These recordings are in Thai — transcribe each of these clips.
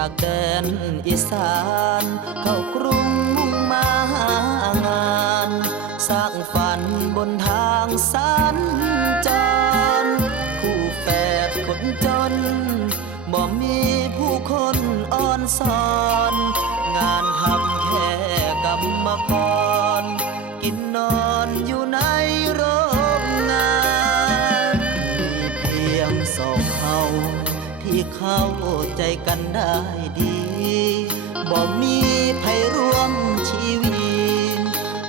จากแดนอีสานเข้ากรุงมุ่งมาหางานสร้างฝันบนทางสัญจรคู่แฝดคนจนบ่มีผู้คนอ่อนสอนงานทำแค่กรรมกรกินนอนอยู่ในโรงงานมีเพียงสองเขาที่เข้าใจกันได้ดีบ่มีไผร่วมชีวิต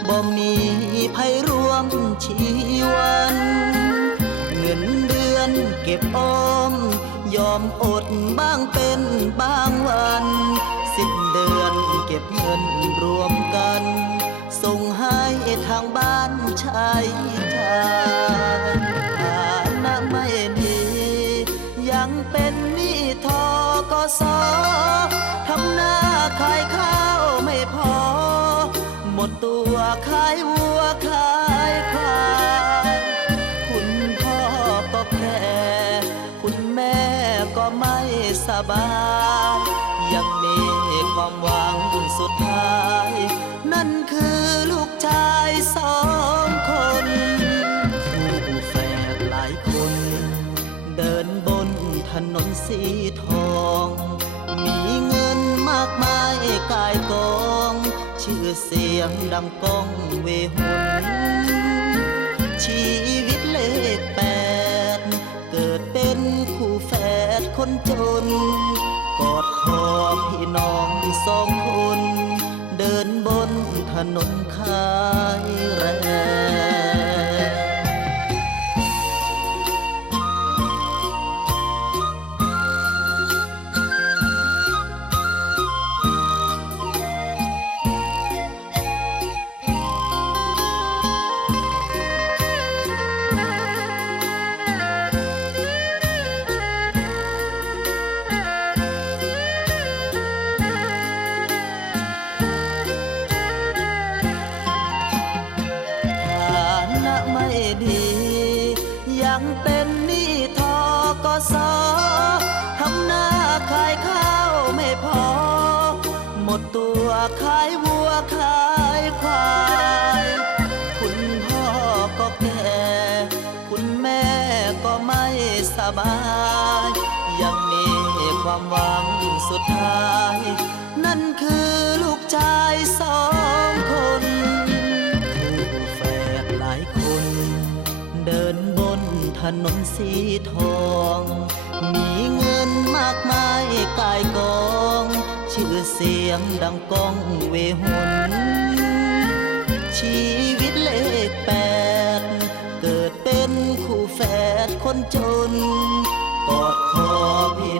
บ่มีไผร่วมชีวันเงินเดือนเก็บออมยอมอดบ้างเป็นบางวันสิ้นเดือนเก็บเงินรวมกันส่งให้ทางบ้านใช้จ่ายฐานะไม่ดียังเป็นหนี้ทกส.ทำหน้าขายข้าวไม่พอหมดตัวขายวัวขายควายคุณพ่อก็แค่คุณแม่ก็ไม่สบายยังมีความหวังสุดท้ายนั่นคือลูกชายสองคนคู่แฝดหลายคนเดินบนถนนสีทองมีเงินมากมายกายกองชื่อเสียงดังก้องเวหุนชีวิตเลขแปดเกิดเป็นคู่แฝดคนจนกอดคอพี่น้องสองคนเดินบนถนนขายแรงไม่ดียังเป็นหนี้ทกส.ทำหน้าขายข้าวไม่พอหมดตัวขายวัวขายควายคุณพ่อก็แก่คุณแม่ก็ไม่สบายยังมีความหวังสุดท้ายนั่นคือลูกชายสองคนเดินบนถนนสีทองมีเงินมากมายกายกองชื่อเสียงดังก้องเวหุนชีวิตเลขแปดเกิดเป็นคู่แฝดคนจนกอดคอพี่